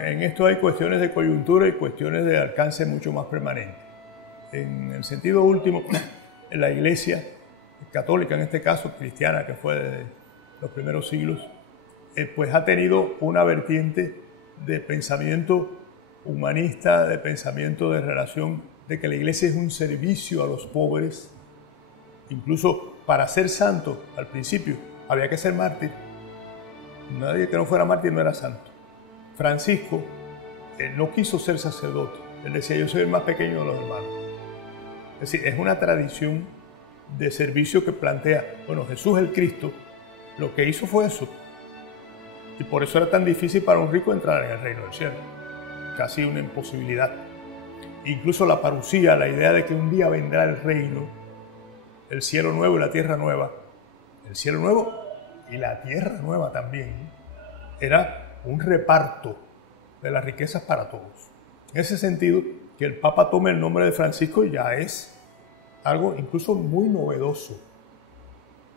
En esto hay cuestiones de coyuntura y cuestiones de alcance mucho más permanente. En el sentido último, en la Iglesia católica, en este caso cristiana, que fue de los primeros siglos, pues ha tenido una vertiente de pensamiento humanista, de pensamiento de relación, de que la Iglesia es un servicio a los pobres. Incluso para ser santo, al principio, había que ser mártir. Nadie que no fuera mártir no era santo. Francisco no quiso ser sacerdote. Él decía, yo soy el más pequeño de los hermanos. Es decir, es una tradición de servicio que plantea, bueno, Jesús el Cristo, lo que hizo fue eso. Y por eso era tan difícil para un rico entrar en el reino del cielo. Casi una imposibilidad. Incluso la parusía, la idea de que un día vendrá el reino, el cielo nuevo y la tierra nueva. El cielo nuevo y la tierra nueva también. Era un reparto de las riquezas para todos. En ese sentido, que el Papa tome el nombre de Francisco ya es algo incluso muy novedoso.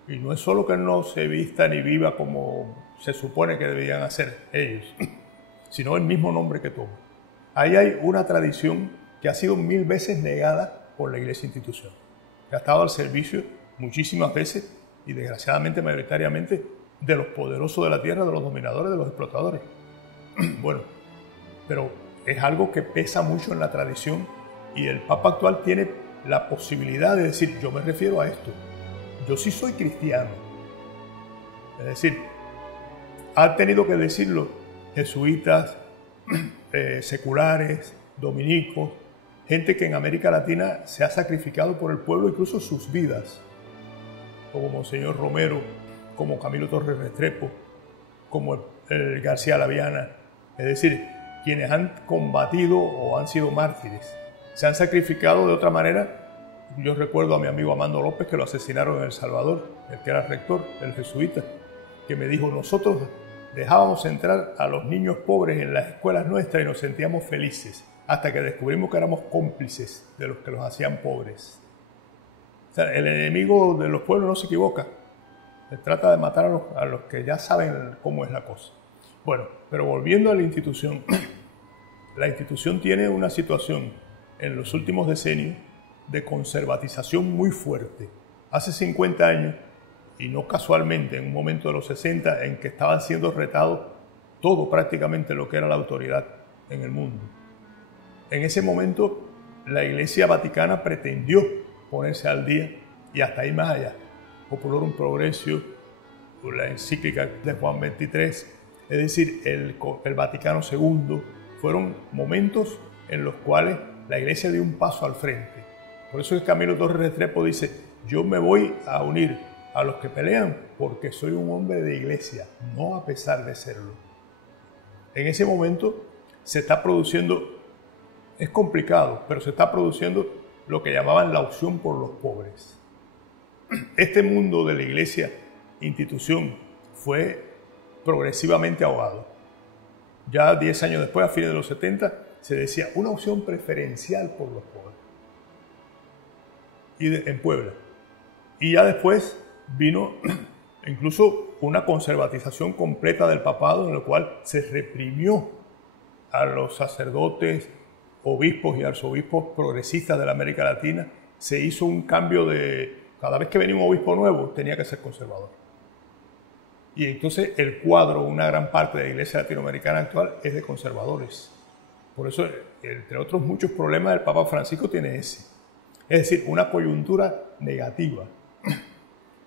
Y no es solo que no se vista ni viva como se supone que debían hacer ellos, sino el mismo nombre que toma. Ahí hay una tradición que ha sido 1000 veces negada por la Iglesia institución, que ha estado al servicio muchísimas veces y desgraciadamente mayoritariamente de los poderosos de la tierra, de los dominadores, de los explotadores. Bueno, pero es algo que pesa mucho en la tradición y el Papa actual tiene la posibilidad de decir, yo me refiero a esto, yo sí soy cristiano. Es decir, han tenido que decirlo jesuitas, seculares, dominicos, gente que en América Latina se ha sacrificado por el pueblo, incluso sus vidas, como Monseñor Romero, como Camilo Torres Restrepo, como el García Laviana, es decir, quienes han combatido o han sido mártires, se han sacrificado de otra manera. Yo recuerdo a mi amigo Amando López, que lo asesinaron en El Salvador, el que era rector, el jesuita, que me dijo, nosotros dejábamos entrar a los niños pobres en las escuelas nuestras y nos sentíamos felices, hasta que descubrimos que éramos cómplices de los que los hacían pobres. O sea, el enemigo de los pueblos no se equivoca. Se trata de matar a los que ya saben cómo es la cosa. Bueno, pero volviendo a la institución tiene una situación en los últimos decenios de conservatización muy fuerte. Hace 50 años, y no casualmente en un momento de los 60, en que estaban siendo retados todo prácticamente lo que era la autoridad en el mundo. En ese momento, la Iglesia Vaticana pretendió ponerse al día y hasta ahí más allá. Populorum Progressio, la encíclica de Juan XXIII, es decir, el Vaticano II, fueron momentos en los cuales la Iglesia dio un paso al frente. Por eso es que Camilo Torres Restrepo dice, yo me voy a unir a los que pelean porque soy un hombre de iglesia, no a pesar de serlo. En ese momento se está produciendo, es complicado, pero se está produciendo lo que llamaban la opción por los pobres. Este mundo de la iglesia, institución, fue progresivamente ahogado. Ya 10 años después, a fines de los 70, se decía una opción preferencial por los pobres. En Puebla. Y ya después vino incluso una conservatización completa del papado, en lo cual se reprimió a los sacerdotes, obispos y arzobispos progresistas de la América Latina. Se hizo un cambio de... Cada vez que venía un obispo nuevo, tenía que ser conservador. Y entonces el cuadro, una gran parte de la iglesia latinoamericana actual es de conservadores. Por eso, entre otros muchos problemas, el Papa Francisco tiene ese. Es decir, una coyuntura negativa.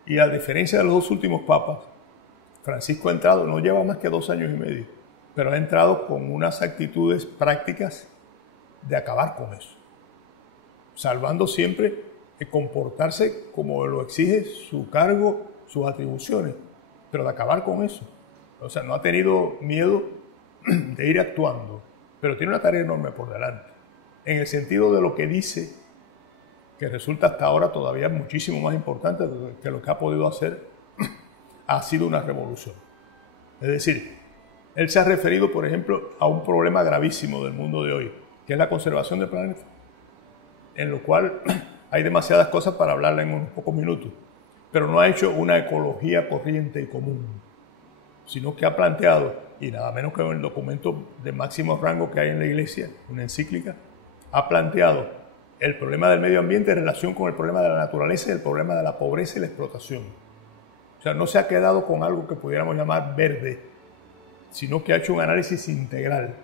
Y a diferencia de los dos últimos papas, Francisco ha entrado, no lleva más que 2 años y medio, pero ha entrado con unas actitudes prácticas de acabar con eso. Salvando siempre de comportarse como lo exige su cargo, sus atribuciones, pero de acabar con eso. O sea, no ha tenido miedo de ir actuando, pero tiene una tarea enorme por delante. En el sentido de lo que dice, que resulta hasta ahora todavía muchísimo más importante que lo que ha podido hacer, ha sido una revolución. Es decir, él se ha referido, por ejemplo, a un problema gravísimo del mundo de hoy, que es la conservación del planeta, en lo cual hay demasiadas cosas para hablarla en unos pocos minutos, pero no ha hecho una ecología corriente y común, sino que ha planteado y nada menos que en el documento de máximo rango que hay en la Iglesia, una encíclica, ha planteado el problema del medio ambiente en relación con el problema de la naturaleza y el problema de la pobreza y la explotación. O sea, no se ha quedado con algo que pudiéramos llamar verde, sino que ha hecho un análisis integral.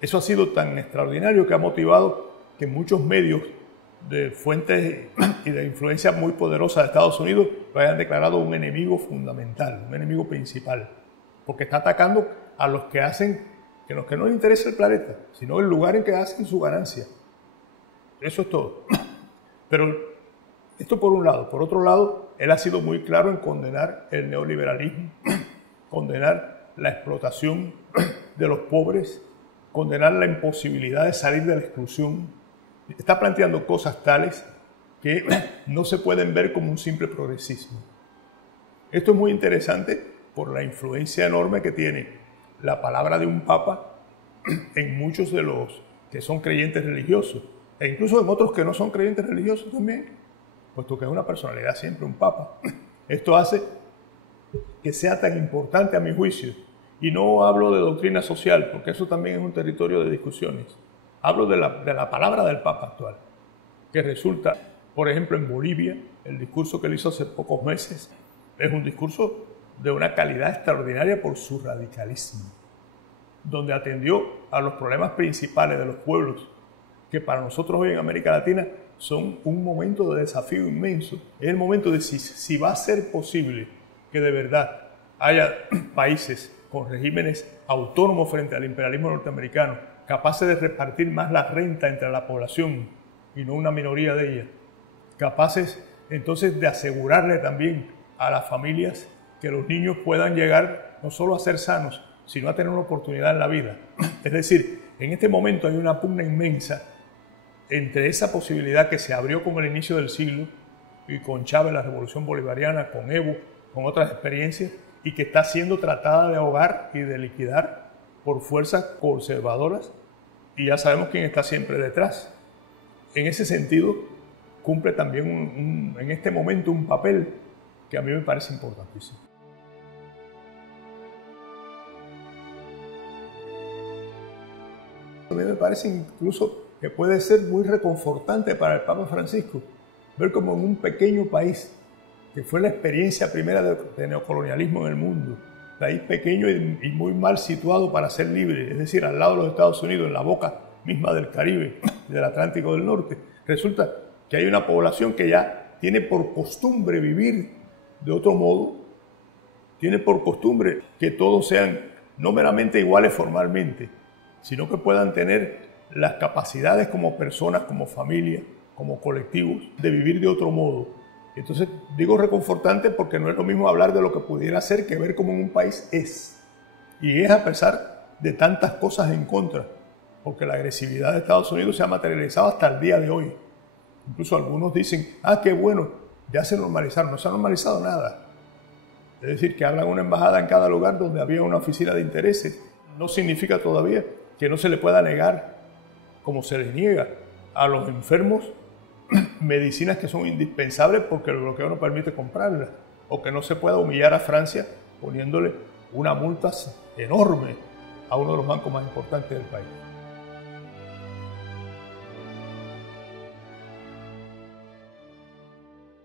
Eso ha sido tan extraordinario que ha motivado que muchos medios de fuentes y de influencia muy poderosa de Estados Unidos lo hayan declarado un enemigo fundamental, un enemigo principal, porque está atacando a los que hacen, que los que no les interesa el planeta, sino el lugar en que hacen su ganancia. Eso es todo. Pero esto por un lado. Por otro lado, él ha sido muy claro en condenar el neoliberalismo, condenar la explotación de los pobres, condenar la imposibilidad de salir de la exclusión. Está planteando cosas tales que no se pueden ver como un simple progresismo. Esto es muy interesante por la influencia enorme que tiene la palabra de un papa en muchos de los que son creyentes religiosos, e incluso en otros que no son creyentes religiosos también, puesto que es una personalidad siempre un papa. Esto hace que sea tan importante a mi juicio, y no hablo de doctrina social, porque eso también es un territorio de discusiones. Hablo de la palabra del Papa actual, que resulta, por ejemplo, en Bolivia, el discurso que él hizo hace pocos meses, es un discurso de una calidad extraordinaria por su radicalismo, donde atendió a los problemas principales de los pueblos, que para nosotros hoy en América Latina son un momento de desafío inmenso. Es el momento de si va a ser posible que de verdad haya países con regímenes autónomos frente al imperialismo norteamericano, capaces de repartir más la renta entre la población y no una minoría de ella, capaces entonces de asegurarle también a las familias que los niños puedan llegar no solo a ser sanos, sino a tener una oportunidad en la vida. Es decir, en este momento hay una pugna inmensa entre esa posibilidad que se abrió con el inicio del siglo y con Chávez, la Revolución Bolivariana, con Evo, con otras experiencias, y que está siendo tratada de ahogar y de liquidar por fuerzas conservadoras, y ya sabemos quién está siempre detrás. En ese sentido, cumple también en este momento un papel que a mí me parece importantísimo. A mí me parece incluso que puede ser muy reconfortante para el Papa Francisco ver como en un pequeño país, que fue la experiencia primera de neocolonialismo en el mundo, país pequeño y muy mal situado para ser libre, es decir, al lado de los Estados Unidos, en la boca misma del Caribe y del Atlántico del Norte. Resulta que hay una población que ya tiene por costumbre vivir de otro modo, tiene por costumbre que todos sean no meramente iguales formalmente, sino que puedan tener las capacidades como personas, como familia, como colectivos, de vivir de otro modo. Entonces digo reconfortante porque no es lo mismo hablar de lo que pudiera ser que ver cómo un país es. Y es a pesar de tantas cosas en contra, porque la agresividad de Estados Unidos se ha materializado hasta el día de hoy. Incluso algunos dicen, qué bueno, ya se normalizaron. No se ha normalizado nada. Es decir, que hablan una embajada en cada lugar donde había una oficina de intereses. No significa todavía que no se le pueda negar, como se les niega a los enfermos, medicinas que son indispensables porque el bloqueo no permite comprarlas, o que no se pueda humillar a Francia poniéndole una multa enorme a uno de los bancos más importantes del país.